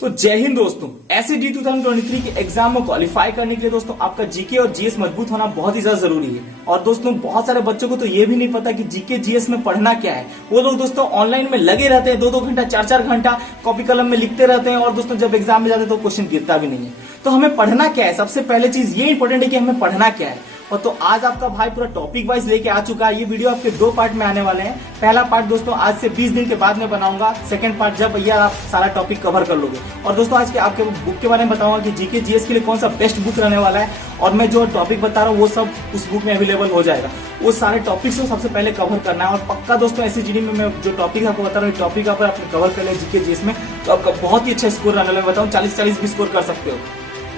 तो जय हिंद दोस्तों, एसएसजी 2023 के एग्जाम में क्वालिफाई करने के लिए दोस्तों आपका जीके और जीएस मजबूत होना बहुत ही ज्यादा जरूरी है। और दोस्तों बहुत सारे बच्चों को तो ये भी नहीं पता कि जीके जीएस में पढ़ना क्या है। वो लोग दोस्तों ऑनलाइन में लगे रहते हैं, 2-2 घंटा 4-4 घंटा कॉपी कलम में लिखते रहते हैं और दोस्तों जब एग्जाम में जाते हैं तो क्वेश्चन गिरता भी नहीं है। तो हमें पढ़ना क्या है, सबसे पहले चीज ये इंपॉर्टेंट है कि हमें पढ़ना क्या है। और तो आज आपका भाई पूरा टॉपिक वाइज लेके आ चुका है। ये वीडियो आपके 2 पार्ट में आने वाले हैं। पहला पार्ट दोस्तों आज से 20 दिन के बाद में बनाऊंगा, सेकंड पार्ट जब भैया आप सारा टॉपिक कवर कर लोगे। और दोस्तों आज के आपके बुक के बारे में बताऊंगा कि जीके जीएस के लिए कौन सा बेस्ट बुक रहने वाला है। और मैं जो टॉपिक बता रहा हूँ वो सब उस बुक में अवेलेबल हो जाएगा। वो सारे टॉपिक्स को सबसे पहले कवर करना है। और पक्का दोस्तों एसएसजी में मैं जो टॉपिक आपको बता रहा हूँ, टॉपिक आप कवर कर ले जीके जीएस में, तो आपका बहुत ही अच्छा स्कोर रहने वाला है। बताऊँ 40-40 भी स्कोर कर सकते हो,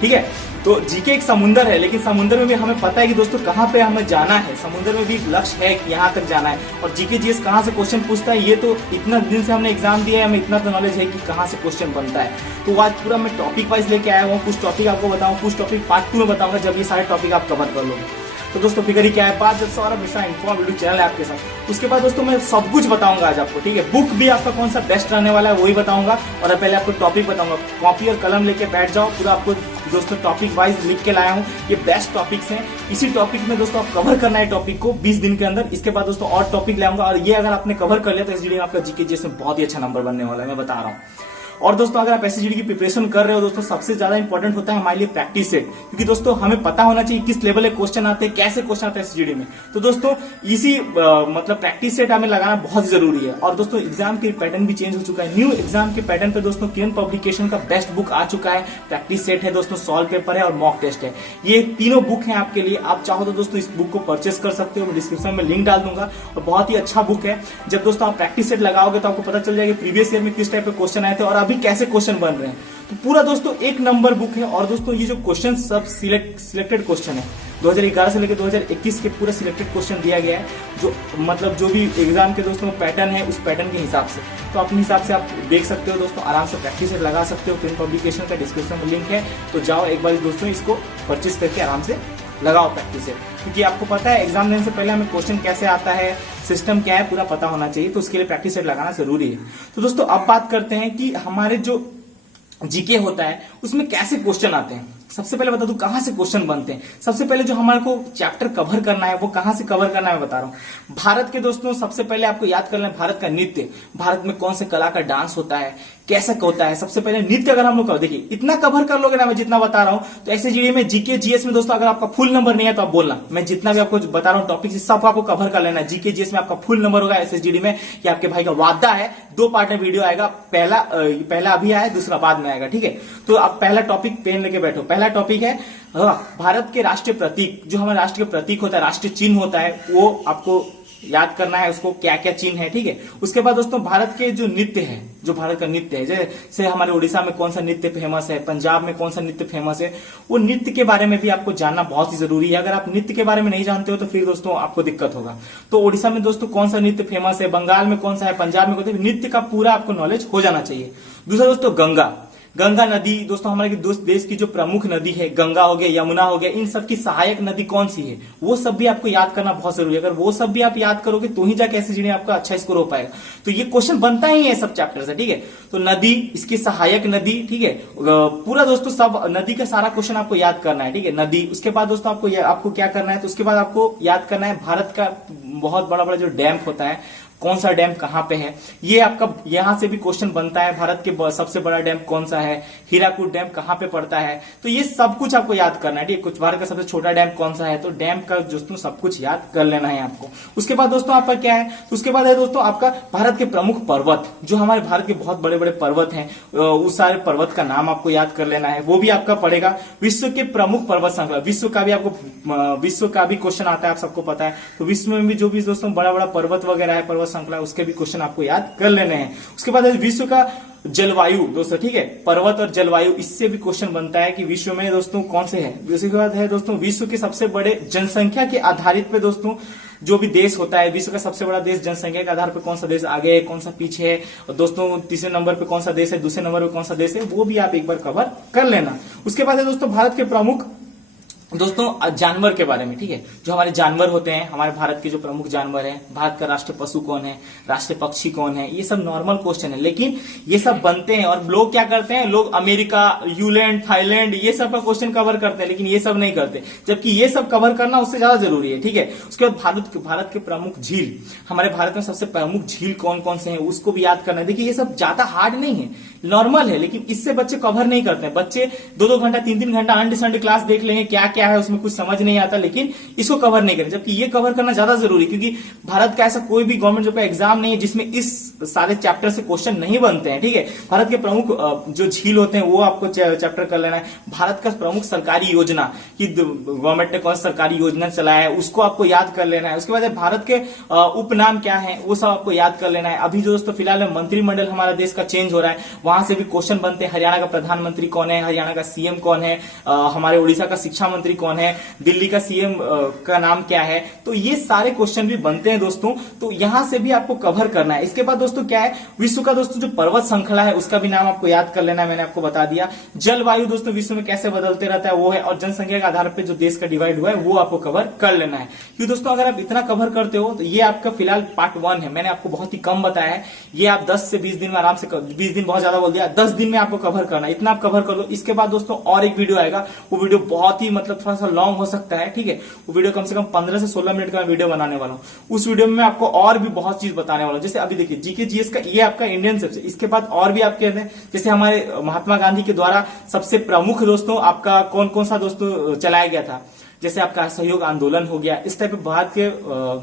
ठीक है। तो जीके एक समुंदर है, लेकिन समुंदर में भी हमें पता है कि दोस्तों कहाँ पे हमें जाना है। समुंदर में भी एक लक्ष्य है कि यहाँ तक जाना है। और जीके जीएस कहाँ से क्वेश्चन पूछता है, ये तो इतना दिन से हमने एग्जाम दिया है, हमें इतना तो नॉलेज है कि कहाँ से क्वेश्चन बनता है। तो आज पूरा मैं टॉपिक वाइज लेके आया हूँ। कुछ टॉपिक आपको बताऊँ, कुछ टॉपिक पार्ट 2 में बताऊंगा जब ये सारे टॉपिक आप कवर कर लोगे। तो दोस्तों फिगर ही क्या है, बात जब Saurabh Mishra inform video channel है आपके साथ। उसके बाद दोस्तों मैं सब कुछ बताऊंगा आज आपको, ठीक है। बुक भी आपका कौन सा बेस्ट रहने वाला है वही बताऊंगा। और पहले आपको टॉपिक बताऊंगा, कॉपी और कलम लेके बैठ जाओ। पूरा आपको दोस्तों टॉपिक वाइज लिख के लाया हूँ। ये बेस्ट टॉपिक्स हैं, इसी टॉपिक में दोस्तों आप कवर करना है टॉपिक को 20 दिन के अंदर। इसके बाद दोस्तों और टॉपिक लाऊंगा, और ये अगर आपने कवर कर लिया तो एसएसजी में आपका जीके जीएस में बहुत ही अच्छा नंबर बनने वाला है, मैं बता रहा हूँ। और दोस्तों अगर आप एसएसजी की प्रिपरेशन कर रहे हो दोस्तों, सबसे ज्यादा इंपॉर्टेंट होता है हमारे लिए प्रैक्टिस सेट। क्योंकि दोस्तों हमें पता होना चाहिए किस लेवल के क्वेश्चन आते हैं, कैसे क्वेश्चन आते हैं एसएसजी में। तो दोस्तों इसी मतलब प्रैक्टिस सेट हमें लगाना बहुत जरूरी है। और दोस्तों एग्जाम के पैटर्न भी चेंज हो चुका है। न्यू एग्जाम के पैटर्न पे दोस्तों किरण पब्लिकेशन का बेस्ट बुक आ चुका है। प्रैक्टिस सेट है दोस्तों, सॉल्व पेपर है और मॉक टेस्ट है। ये तीनों बुक है आपके लिए। आप चाहो तो दोस्तों इस बुक को परचेस कर सकते हो, मैं डिस्क्रिप्शन में लिंक डाल दूंगा। और बहुत ही अच्छा बुक है। जब दोस्तों आप प्रैक्टिस सेट लगाओगे तो आपको पता चल जाएगा प्रीवियस ईयर में किस टाइप के क्वेश्चन आए थे और अभी कैसे क्वेश्चन बन रहे हैं। तो पूरा दोस्तों 1 नंबर बुक है। और दोस्तों ये जो क्वेश्चन सब सिलेक्टेड क्वेश्चन है, 2011 से लेकर 2021 के पूरा सिलेक्टेड क्वेश्चन दिया गया है। जो मतलब जो भी एग्जाम के दोस्तों पैटर्न है उस पैटर्न के हिसाब से, तो अपने हिसाब से आप देख सकते हो दोस्तों, आराम से प्रैक्टिस सेट लगा सकते हो। प्रिंट पब्लिकेशन का डिस्क्रिप्शन में लिंक है, तो जाओ एक बार दोस्तों इसको परचेस करके आराम से लगाओ प्रैक्टिस सेट। क्योंकि आपको पता है एग्जाम देने से पहले हमें क्वेश्चन कैसे आता है, सिस्टम क्या है, पूरा पता होना चाहिए। तो उसके लिए प्रैक्टिस सेट लगाना जरूरी है। तो दोस्तों अब बात करते हैं कि हमारे जो जीके होता है उसमें कैसे क्वेश्चन आते हैं। सबसे पहले बता दूं कहां से क्वेश्चन बनते हैं। सबसे पहले जो हमारे को चैप्टर कवर करना है वो कहां से कवर करना है मैं बता रहा हूं। भारत के दोस्तों सबसे पहले आपको याद करना है भारत का नृत्य। भारत में कौन से कला का डांस होता है, कैसा होता है। सबसे पहले नृत्य अगर हम लोग देखिए इतना कवर कर लोगे ना, मैं जितना बता रहा हूं, तो एसएसजी में जीके जीएस में दोस्तों अगर आपका फुल नंबर नहीं है तो आप बोलना, मैं जितना भी आपको बता रहा हूं टॉपिक सब आपको कवर कर लेना है। जीके जीएस में आपका फुल नंबर होगा एसएसजी में। ये आपके भाई का वादा है। 2 पार्ट में वीडियो आएगा, पहला अभी आया, दूसरा बाद में आएगा, ठीक है। तो आप पहला टॉपिक पेन लेके बैठो। पहला टॉपिक है भारत के राष्ट्रीय प्रतीक। जो हमारे राष्ट्र के प्रतीक होता है, राष्ट्रीय चिन्ह होता है, वो आपको याद करना है, उसको क्या क्या चिन्ह है, ठीक है। उसके बाद दोस्तों भारत के जो नृत्य है, जो भारत का नृत्य है, जैसे हमारे उड़ीसा में कौन सा नृत्य फेमस है, पंजाब में कौन सा नृत्य फेमस है, वो नृत्य के बारे में भी आपको जानना बहुत ही जरूरी है। अगर आप नृत्य के बारे में नहीं जानते हो तो फिर दोस्तों आपको दिक्कत होगा। तो उड़ीसा में दोस्तों कौन सा नृत्य फेमस है, बंगाल में कौन सा है, पंजाब में कौन सा, नृत्य का पूरा आपको नॉलेज हो जाना चाहिए। दूसरा दोस्तों गंगा नदी दोस्तों हमारे देश की जो प्रमुख नदी है, गंगा हो गया, यमुना हो गया, इन सब की सहायक नदी कौन सी है, वो सब भी आपको याद करना बहुत जरूरी है। अगर वो सब भी आप याद करोगे तो ही जाके एसएसजी में आपका अच्छा स्कोर हो पाएगा। तो ये क्वेश्चन बनता ही है सब चैप्टर से, ठीक है। तो नदी, इसकी सहायक नदी, ठीक है, पूरा दोस्तों सब नदी का सारा क्वेश्चन आपको याद करना है, ठीक है। नदी, उसके बाद दोस्तों आपको क्या करना है, तो उसके बाद आपको याद करना है भारत का बहुत बड़ा बड़ा जो डैम होता है, कौन सा डैम कहां पे है। ये आपका यहां से भी क्वेश्चन बनता है, भारत के सबसे बड़ा डैम कौन सा है, हीराकुद डैम कहां पे पड़ता है। तो ये सब कुछ आपको याद करना है, ठीक है। कुछ भारत का सबसे छोटा डैम कौन सा है, तो डैम का दोस्तों सब कुछ याद कर लेना है आपको। उसके बाद दोस्तों आपका क्या है, तो उसके बाद है दोस्तों आपका भारत के प्रमुख पर्वत, जो हमारे भारत के बहुत बड़े बड़े पर्वत हैं, उस सारे पर्वत का नाम आपको याद कर लेना है, वो भी आपका पड़ेगा। विश्व के प्रमुख पर्वत श्रृंखला, विश्व का भी क्वेश्चन आता है, आप सबको पता है। तो विश्व में भी जो भी दोस्तों बड़ा बड़ा पर्वत वगैरह है, पर्वत श्रृंखला, उसके भी क्वेश्चन आपको याद कर लेने हैं। उसके बाद विश्व का जलवायु दोस्तों, ठीक है, पर्वत और जलवायु, इससे भी क्वेश्चन बनता है कि विश्व में दोस्तों कौन से हैं। उसके बाद है दोस्तों विश्व के सबसे बड़े जनसंख्या के आधारित पे दोस्तों जो भी देश होता है, विश्व का सबसे बड़ा देश जनसंख्या के आधार पर कौन सा देश आगे है, कौन सा पीछे है, और दोस्तों तीसरे नंबर पे कौन सा देश है, दूसरे नंबर पे कौन सा देश है, वो भी आप एक बार कवर कर लेना। उसके बाद है दोस्तों भारत के प्रमुख दोस्तों जानवर के बारे में, ठीक है, जो हमारे जानवर होते हैं, हमारे भारत के जो प्रमुख जानवर हैं, भारत का राष्ट्रीय पशु कौन है, राष्ट्रीय पक्षी कौन है, ये सब नॉर्मल क्वेश्चन है। लेकिन ये सब बनते हैं और लोग क्या करते हैं, लोग अमेरिका, यूलैंड, थाईलैंड ये सब का क्वेश्चन कवर करते हैं, लेकिन ये सब नहीं करते, जबकि ये सब कवर करना उससे ज्यादा जरूरी है, ठीक है। उसके बाद भारत के प्रमुख झील, हमारे भारत में सबसे प्रमुख झील कौन कौन से हैं उसको भी याद करना है। देखिए ये सब ज्यादा हार्ड नहीं है, नॉर्मल है, लेकिन इससे बच्चे कवर नहीं करते हैं। बच्चे 2-2 घंटा 3-3 घंटा अंडे संडे क्लास देख लेंगे, क्या क्या है उसमें कुछ समझ नहीं आता, लेकिन इसको कवर नहीं करें, जबकि ये कवर करना ज्यादा जरूरी, क्योंकि भारत का ऐसा कोई भी गवर्नमेंट जॉब का एग्जाम नहीं है जिसमें इस सारे चैप्टर से क्वेश्चन नहीं बनते हैं, ठीक है। भारत के प्रमुख जो झील होते हैं वो आपको चैप्टर कर लेना है। भारत का प्रमुख सरकारी योजना कि गवर्नमेंट ने कौन सरकारी योजना चलाया है उसको आपको याद कर लेना है। उसके बाद भारत के उपनाम क्या है वो सब आपको याद कर लेना है। अभी जो दोस्तों फिलहाल में मंत्रिमंडल हमारा देश का चेंज हो रहा है, वहां से भी क्वेश्चन बनते हैं। हरियाणा का प्रधानमंत्री कौन है, हरियाणा का सीएम कौन है, हमारे उड़ीसा का शिक्षा मंत्री कौन है, दिल्ली का सीएम का नाम क्या है, तो ये सारे क्वेश्चन भी बनते हैं दोस्तों, तो यहां से भी आपको कवर करना है। इसके बाद दोस्तों क्या है, विश्व का दोस्तों जो पर्वत श्रृंखला है उसका भी नाम आपको याद कर लेना है, मैंने आपको बता दिया। जलवायु दोस्तों विश्व में कैसे बदलते रहता है वो है, और जनसंख्या के आधार पर जो देश का डिवाइड हुआ है वो आपको कवर कर लेना है। क्योंकि दोस्तों अगर आप इतना कवर करते हो तो ये आपका फिलहाल पार्ट 1 है, मैंने आपको बहुत ही कम बताया है। ये आप 10 से 20 दिन में आराम से, 20 दिन बहुत ज्यादा बोल दिया, 10 दिन में आपको कवर करना है, इतना आप कवर कर लो। इसके बाद दोस्तों और एक वीडियो आएगा, वो वीडियो बहुत ही मतलब थोड़ा सा लॉन्ग हो सकता है, ठीक है। वो वीडियो कम से कम 15 से 16 मिनट का मैं वीडियो बनाने वाला हूँ। उस वीडियो में मैं आपको और भी बहुत चीज बताने वाला हूँ। जैसे अभी देखिए जीके जीएस का ये आपका इंडियन सबसे, इसके बाद और भी आप कहते हैं जैसे हमारे महात्मा गांधी के द्वारा सबसे प्रमुख दोस्तों आपका कौन कौन सा दोस्तों चलाया गया था, जैसे आपका असहयोग आंदोलन हो गया। इस टाइप भारत के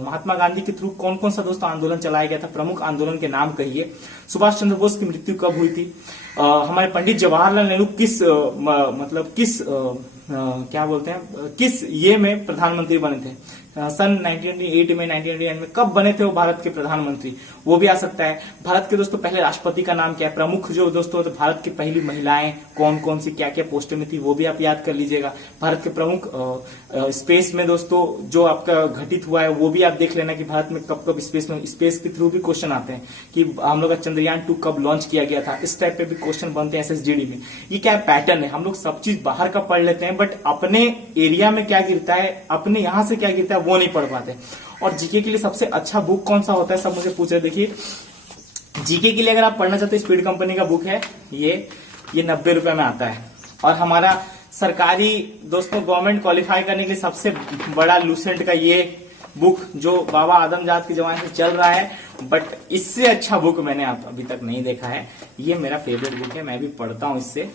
महात्मा गांधी के थ्रू कौन कौन सा दोस्तों आंदोलन चलाया गया था, प्रमुख आंदोलन के नाम कहिए। सुभाष चंद्र बोस की मृत्यु कब हुई थी, हमारे पंडित जवाहरलाल नेहरू किस मतलब किस क्या बोलते हैं किस ये में प्रधानमंत्री बने थे, सन 1998 में 1999 में कब बने थे वो भारत के प्रधानमंत्री, वो भी आ सकता है। भारत के दोस्तों पहले राष्ट्रपति का नाम क्या है, प्रमुख जो दोस्तों तो भारत की पहली महिलाएं कौन कौन सी क्या क्या पोस्टों में थी वो भी आप याद कर लीजिएगा। भारत के प्रमुख स्पेस में दोस्तों जो आपका घटित हुआ है वो भी आप देख लेना कि भारत में कब कब स्पेस के थ्रू भी क्वेश्चन आते हैं कि हम लोग का चंद्रयान 2 कब लॉन्च किया गया था। इस टाइप पे भी क्वेश्चन बनते हैं एसएसजीडी में। ये क्या पैटर्न है, हम लोग सब चीज बाहर का पढ़ लेते हैं बट अपने एरिया में क्या गिरता है, अपने यहां से क्या गिरता है वो नहीं पढ़ पाते। और जीके के लिए सबसे अच्छा बुक कौन सा होता है, सब मुझे पूछ रहे। देखिए जीके के लिए अगर आप पढ़ना चाहते हैं स्पीड कंपनी का बुक है ये 90 रुपए में आता है। और हमारा सरकारी दोस्तों गवर्नमेंट क्वालिफाई करने के लिए सबसे बड़ा लूसेंट का ये बुक जो बाबा आदमजाद के जमाने से चल रहा है, बट इससे अच्छा बुक मैंने अभी तक नहीं देखा है। ये मेरा फेवरेट बुक है, मैं भी पढ़ता हूँ इससे।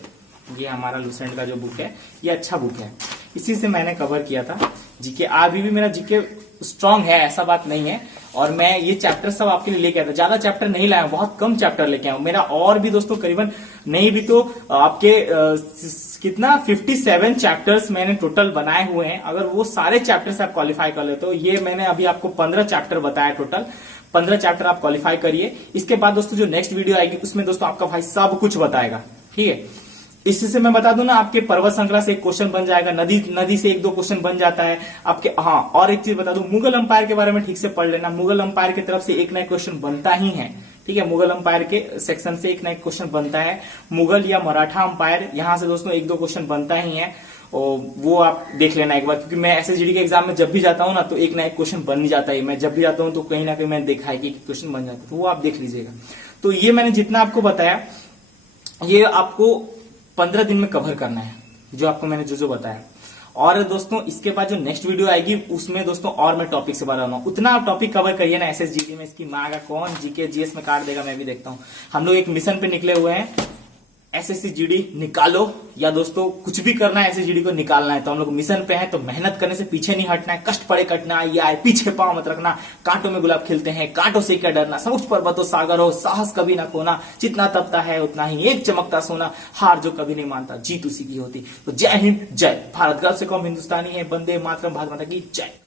ये हमारा लूसेंट का जो बुक है ये अच्छा बुक है, इसी से मैंने कवर किया था जीके। अभी भी मेरा जीके स्ट्रांग है, ऐसा बात नहीं है। और मैं ये चैप्टर सब आपके लिए लेके आया था, ज्यादा चैप्टर नहीं लाया, बहुत कम चैप्टर लेके आया हूं। मेरा और भी दोस्तों करीबन नहीं भी तो आपके कितना 57 चैप्टर्स मैंने टोटल बनाए हुए हैं। अगर वो सारे चैप्टर से आप क्वालिफाई कर लेते हो, ये मैंने अभी आपको 15 चैप्टर बताया, टोटल 15 चैप्टर आप क्वालिफाई करिए। इसके बाद दोस्तों जो नेक्स्ट वीडियो आएगी उसमें दोस्तों आपका भाई सब कुछ बताएगा, ठीक है। इससे मैं बता दूं ना, आपके पर्वत श्रृंखला से एक क्वेश्चन बन जाएगा, नदी से 1-2 क्वेश्चन बन जाता है आपके। हाँ और एक चीज बता दूं, मुगल अंपायर के बारे में ठीक से पढ़ लेना। मुगल अंपायर की तरफ से एक ना एक क्वेश्चन बनता ही है, ठीक है। मुगल अंपायर के सेक्शन से एक ना एक क्वेश्चन बनता है। मुगल या मराठा अंपायर, यहां से दोस्तों 1-2 क्वेश्चन बनता ही है, और वो आप देख लेना एक बार, क्योंकि मैं एसएसजीडी के एग्जाम में जब भी जाता हूं ना तो एक ना एक क्वेश्चन बन जाता है। मैं जब भी जाता हूं तो कहीं ना कहीं मैंने देखा है कि क्वेश्चन बन जाता है, तो वो आप देख लीजिएगा। तो ये मैंने जितना आपको बताया ये आपको 15 दिन में कवर करना है, जो आपको मैंने जो बताया। और दोस्तों इसके बाद जो नेक्स्ट वीडियो आएगी उसमें दोस्तों और मैं टॉपिक से बताऊंगा। उतना आप टॉपिक कवर करिए ना एसएसजीडी में, इसकी माँ का कौन जीके जीएस में काट देगा मैं भी देखता हूँ। हम लोग एक मिशन पे निकले हुए हैं, एसएसजीडी निकालो, या दोस्तों कुछ भी करना है एसएसजीडी को निकालना है, तो हम लोग मिशन पे हैं। तो मेहनत करने से पीछे नहीं हटना है, कष्ट पड़े कटना है, या पीछे पांव मत रखना। कांटों में गुलाब खिलते हैं, कांटों से क्या डरना, समुद्र पर्वत हो सागर हो, साहस कभी ना खोना, जितना तपता है उतना ही एक चमकता सोना, हार जो कभी नहीं मानता जीत उसी की होती। तो जय हिंद, जय भारत। गर्व से कौम हिंदुस्तानी है, वंदे मातरम, भारत माता की जय।